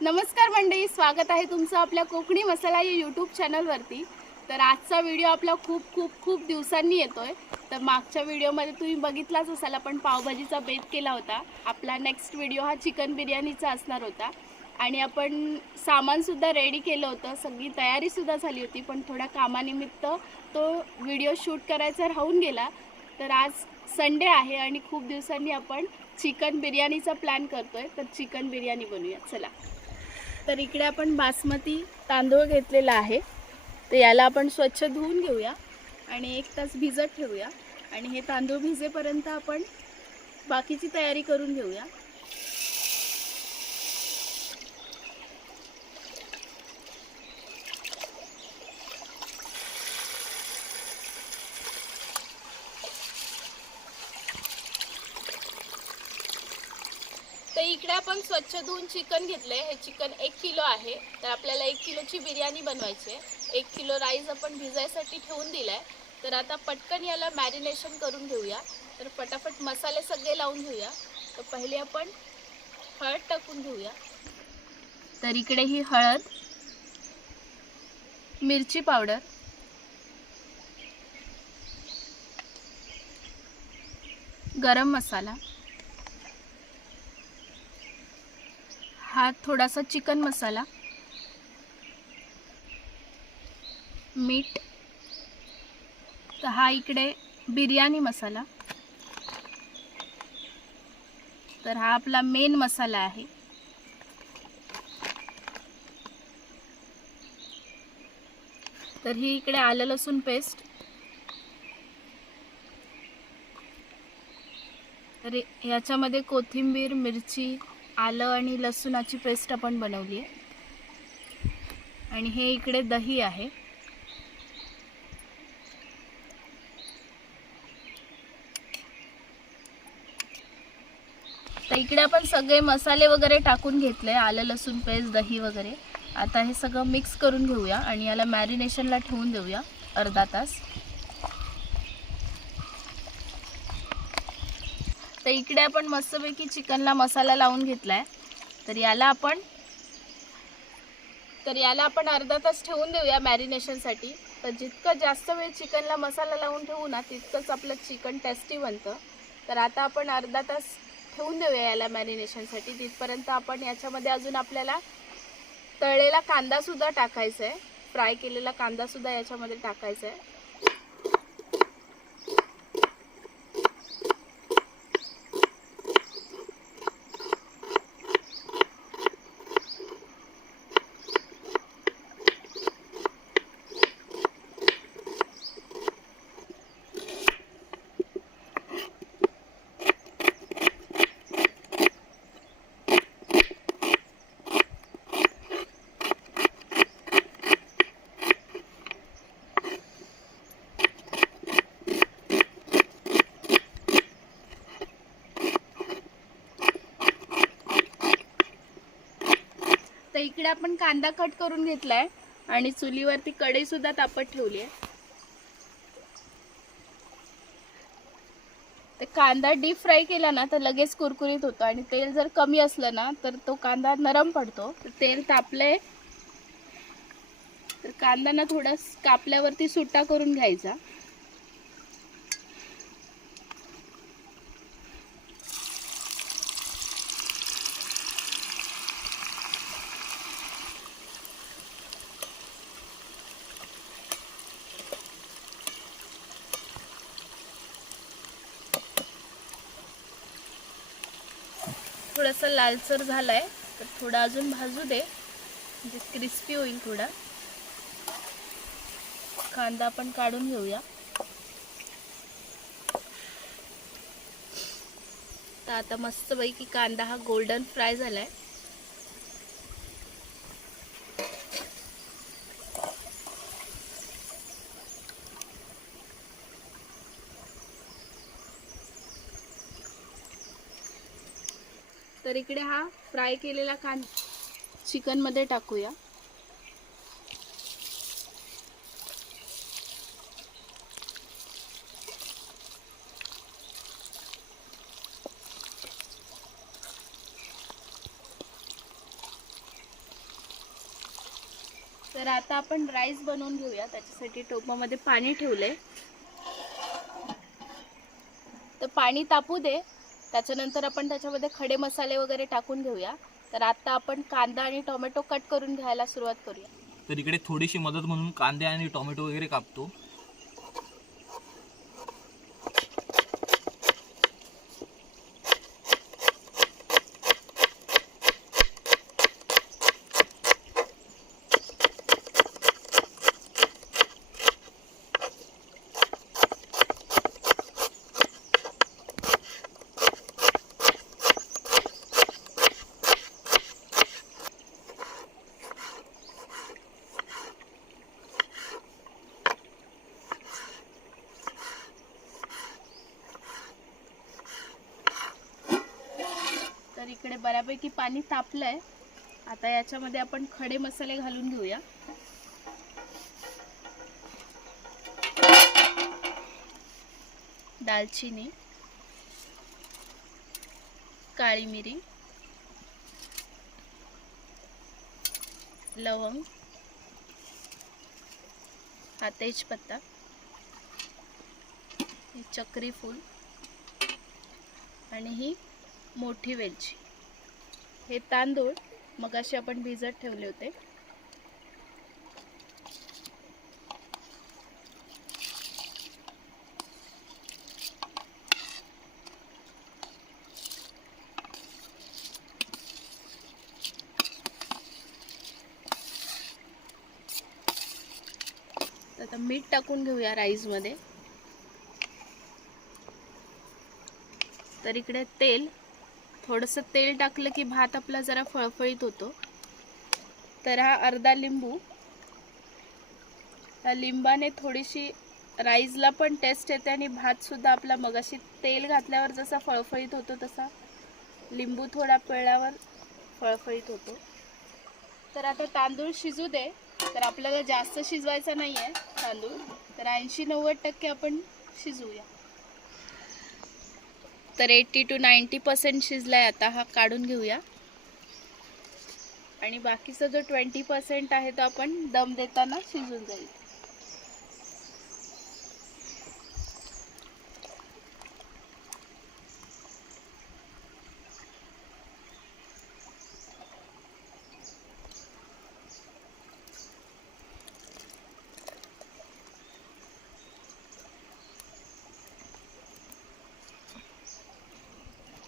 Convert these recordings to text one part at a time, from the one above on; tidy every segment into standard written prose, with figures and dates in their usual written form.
नमस्कार मंडळी, स्वागत आहे तुमचं आपल्या कोकणी मसाला या यूट्यूब चॅनलवरती। तर आजचा व्हिडिओ आपला खूप दिवसांनी येतोय। तर मागच्या व्हिडिओमध्ये तुम्ही बघितलाच असाल, आपण पावभाजीचा बेत केला होता। आपला नेक्स्ट व्हिडिओ हा चिकन बिर्याणीचा असणार होता आणि आपण सामानसुद्धा रेडी केलं होतं, सगळी तयारीसुद्धा झाली होती, पण थोड्या कामानिमित्त तो व्हिडिओ शूट करायचा राहून गेला। तर आज संडे आहे आणि खूप दिवसांनी आपण चिकन बिर्याणीचा प्लॅन करतोय, तर चिकन बिर्याणी बनवूया चला। तर इकडे आपण बासमती तांदूळ घेतलेला आहे, तर याला आपण स्वच्छ धुवून घेऊया आणि 1 तास भिजत ठेवूया आणि हे तांदूळ भिजेपर्यंत आपण बाकीची तयारी करून घेऊया। तर इकडे आपण स्वच्छ धुवून चिकन घेतलंय। हे चिकन 1 किलो आहे, तर आपल्याला 1 किलोची बिर्याणी बनवायची आहे। 1 किलो राईस आपण भिजायसाठी ठेवून दिलाय। तर आता पटकन याला मॅरिनेशन करून घेऊया। तर फटाफट मसाले सगळे लावून घेऊया। तर पहिले आपण हळद टाकून घेऊया। तर इकडे ही हळद, मिरची पावडर, गरम मसाला, हा थोडासा चिकन मसाला, मीठ, तर हा इकडे बिर्याणी मसाला, तर हा आपला मेन मसाला आहे। तर ही इकडे आलं लसूण पेस्ट, तर याच्यामध्ये कोथिंबीर, मिरची, आलं आणि लसूणाची पेस्ट आपण बनवली आहे आणि हे इकडे दही आहे। तर इकडे आपण सगळे मसाले वगैरे टाकून घेतले, आलं लसूण पेस्ट, दही वगैरे। आता हे सगळं मिक्स करून घेऊया आणि याला मॅरिनेशनला ठेवून देऊया अर्धा तास। तर इकडे आपण मस्तपैकी चिकनला मसाला लावून घेतलाय। तर याला आपण अर्धा तास ठेवून देऊया मॅरिनेशनसाठी। तर जितकं जास्त वेळ चिकनला मसाला लावून ठेवू ना, तितकंच आपलं चिकन टेस्टी बनतं। तर आता आपण अर्धा तास ठेवून देऊया याला मॅरिनेशनसाठी। तिथपर्यंत आपण याच्यामध्ये अजून आपल्याला तळलेला कांदासुद्धा टाकायचा आहे, फ्राय केलेला कांदासुद्धा याच्यामध्ये टाकायचा आहे। तर इकडे आपण कांदा कट करून घेतलाय आणि चुलीवरती कढई सुद्धा तापत ठेवली आहे। तर कांदा डीप फ्राय केला ना, तर लगेच कुरकुरीत होतो आणि तेल जर कमी असलं ना, तर तो कांदा नरम पडतो। तर तेल तापलंय, तर कांदा ना थोडा कापल्यावरती सुट्टा करून घ्यायचा। थोडासा लालसर झालाय, तर थोडा अजून भाजू दे, म्हणजे क्रिस्पी होईल थोडा। कांदा आपण काढून घेऊया। तर आता मस्तपैकी कांदा हा गोल्डन फ्राय झालाय। तर इकडे हा फ्राय केलेला चिकन मध्ये टाकूया। तर आता आपण राईस बनवून घेऊया. त्याच्यासाठी टोपामध्ये पाणी ठेवलंय. तर पाणी तापू दे. त्याच्यानंतर आपण त्याच्यामध्ये खडे मसाले वगैरे टाकून घेऊया. तर आता आपण कांदा आणि टोमॅटो कट करून घ्यायला सुरुवात करूया. तर इकडे थोडीशी मदत म्हणून कांदे आणि टोमॅटो वगैरे कापतो. तर इकडे बऱ्यापैकी पाणी तापलंय. आता याच्यामध्ये आपण खडे मसाले घालून घेऊया. दालचिनी, काळी मिरी, लवंग, हा तेजपत्ता, ही चक्री फूल आणि ही मोठी वेलची. हे तांदूळ मगाशी आपण भिजत ठेवले होते. आता मीठ टाकून घेऊया राईसमध्ये. तर इकडे तेल, थोडंसं तेल टाकलं की भात आपला जरा फळफळीत होतो. तर हा अर्धा लिंबू. त्या लिंबाने थोडीशी राईसला पण टेस्ट येते आणि भात सुद्धा आपला मगाशी तेल घातल्यावर जसा फळफळीत होतो तसा लिंबू थोडा पिळल्यावर फळफळीत होतो. तर आता तांदूळ शिजू दे. तर आपल्याला जास्त शिजवायचा नाही आहे तांदूळ. तर 80-90% आपण शिजवूया. तर 80 to 90% शिजलाय. आता हा काढून घेऊया आणि बाकीचा जो 20% आहे तो आपण दम देताना शिजून जाईल.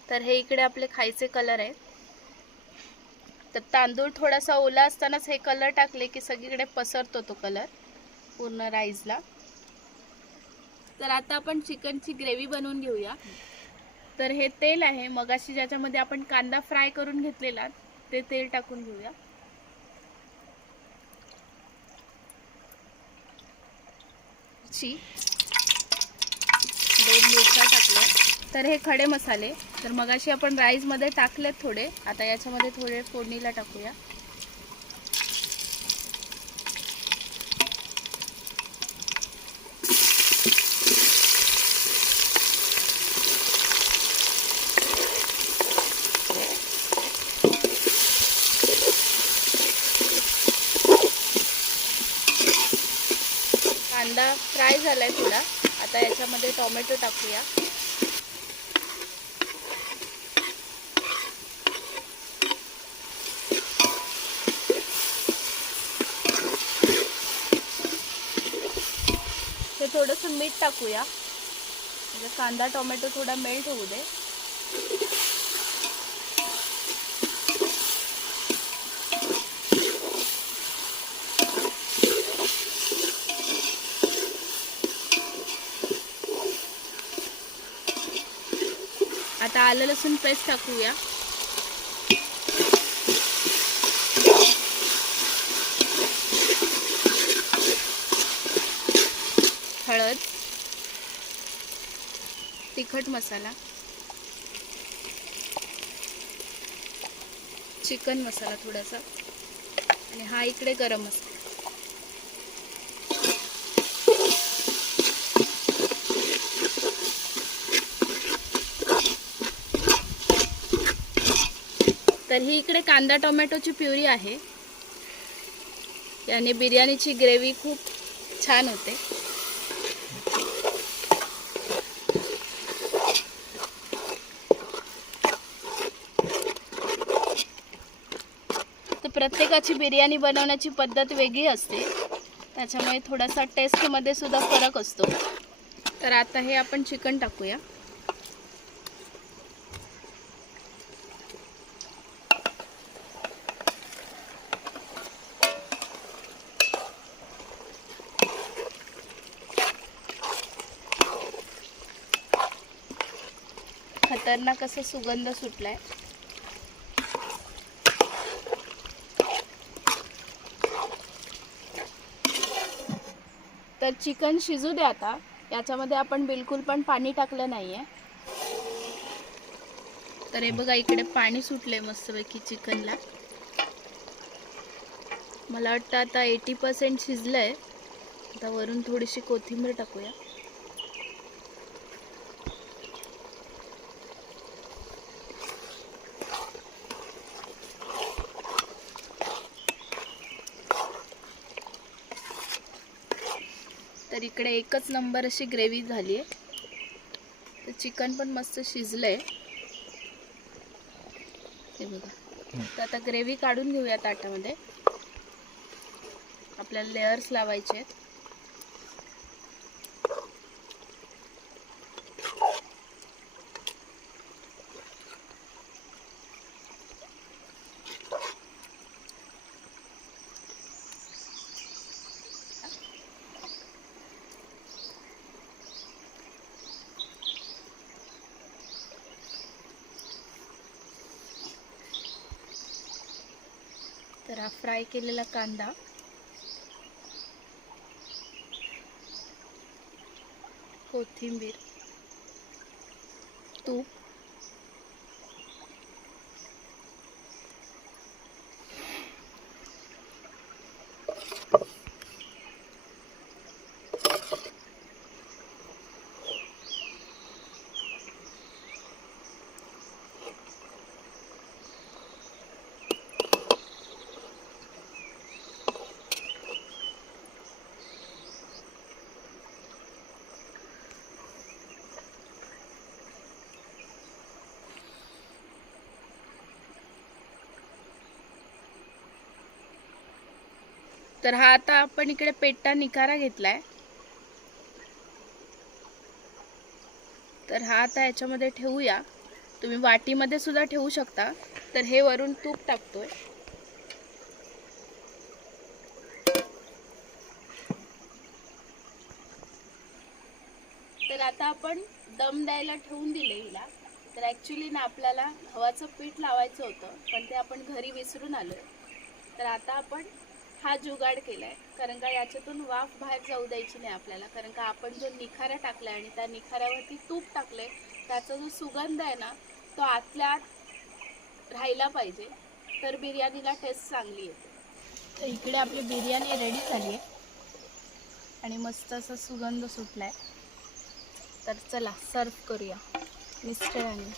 तर हे इकडे आपले खायचे कलर आहेत. तर तांदूळ थोडासा ओला असतानाच हे कलर टाकले की सगळीकडे पसरतो तो कलर पूर्ण राईसला. तर आता आपण चिकनची ग्रेव्ही बनवून घेऊया. तर हे तेल आहे मगाशी ज्याच्यामध्ये आपण कांदा फ्राय करून घेतलेला, ते तेल टाकून घेऊया. दोन मिरच्या टाकल्या. तर हे खडे मसाले, तर मगाशी आपण राईसमध्ये टाकलेत थोडे. आता याच्यामध्ये थोडे फोडणीला टाकूया. कांदा फ्राय झालाय थोडा. आता याच्यामध्ये टोमॅटो टाकूया. ते थोडंसं मीठ टाकूया म्हणजे कांदा टोमॅटो थोडा मेल्ट होऊ दे. आता आलं लसूण पेस्ट टाकूया. हळद, तिखट मसाला, चिकन मसाला थोडासा आणि हा इकडे गरम मसाला. तर ही इकडे कांदा टोमॅटोची प्युरी आहे. याने बिर्याणीची ग्रेव्ही खूप छान होते. तर प्रत्येकाची बिर्याणी बनवण्याची पद्धत वेगळी असते, त्याच्यामुळे थोडासा टेस्टमध्ये सुद्धा फरक असतो. तर आता हे आपण चिकन टाकूया. खतरनाक असा सुगंध सुटलाय. तर चिकन शिजू दे आता. याच्यामध्ये आपण बिलकुल पण पाणी टाकलं नाहीये. तर हे बघा इकडे पाणी सुटलंय मस्तपैकी चिकनला. मला वाटतं आता 80% शिजलंय. आता वरून थोडीशी कोथिंबीर टाकूया. तर इकडे एकच नंबर अशी ग्रेव्ही झाली आहे. तर चिकन पण मस्त शिजलंय हे बघा. तर आता ग्रेव्ही काढून घेऊया ताटामध्ये. आपल्याला लेयर्स लावायचे आहेत. तर हा फ्राय केलेला कांदा, कोथिंबीर, तूप, तर हा आता आपण इकडे पेट्टा निकारा घेतलाय. तर हा आता याच्यामध्ये ठेवूया. तुम्ही वाटीमध्ये सुद्धा ठेवू शकता. तर हे वरून तूप टाकतोय. तर आता आपण दम द्यायला ठेवून दिले हिला. तर ॲक्च्युली ना आपल्याला गव्हाचं पीठ लावायचं होतं, पण ते आपण घरी विसरून आलोय. तर आता आपण हा जुगाड केलाय, कारण का याच्यातून वाफ बाहेर जाऊ द्यायची नाही आपल्याला. कारण का आपण जो निखारा टाकलाय आणि त्या निखाऱ्यावरती तूप टाकलंय, त्याचा जो सुगंध आहे ना तो आतल्या आत राहायला पाहिजे, तर बिर्याणीला टेस्ट चांगली येते. तर इकडे आपली बिर्याणी रेडी झाली आहे आणि मस्त असा सुगंध सुटलाय. तर चला सर्व करूया मिस्टरांनी.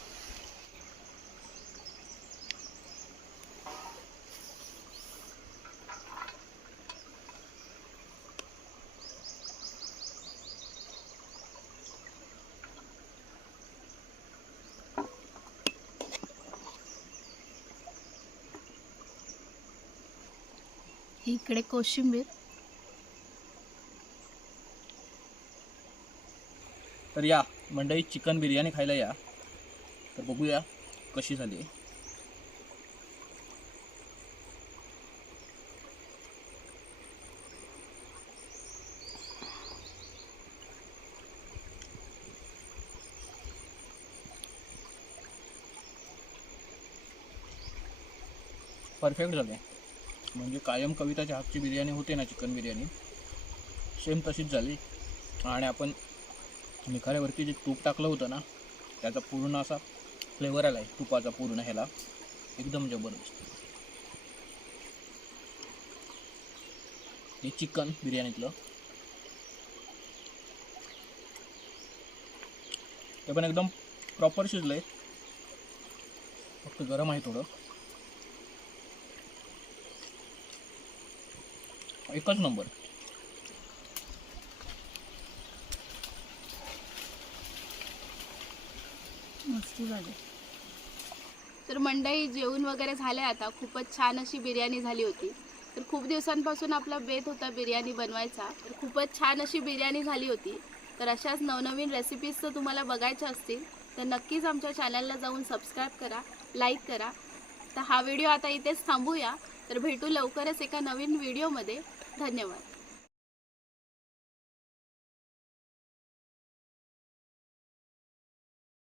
इकडे कोशिंबीर. तर या मंडळी चिकन बिर्याणी खायला या. तर बघूया कशी झाली. परफेक्ट झाले. म्हणजे कायम कविताच्या हातची बिर्याणी होते ना चिकन बिर्याणी, सेम तशीच झाली. आणि आपण निखाऱ्यावरती जे तूप टाकलं होतं ना, त्याचा पूर्ण असा फ्लेवर आला आहे तुपाचा पूर्ण ह्याला. एकदम जबरदस्त. हे चिकन बिर्याणीतलं ते पण एकदम प्रॉपर शिजलं आहे. फक्त गरम आहे थोडं. एकच नंबर. मस्त झाले. तर मंडळी जेवण वगैरे झाले आता. खूपच छान अशी बिर्याणी झाली होती. तर खूप दिवसांपासून आपला बेत होता बिर्याणी बनवायचा. तर खूपच छान अशी बिर्याणी झाली होती. तर अशाच नवनवीन रेसिपीज जर तुम्हाला बघायच्या असतील तर नक्कीच आमच्या चॅनलला जाऊन सबस्क्राईब करा, लाईक करा. तर हा व्हिडिओ आता इथेच थांबूया. तर भेटू लवकरच एका नवीन व्हिडिओमध्ये. धन्यवाद.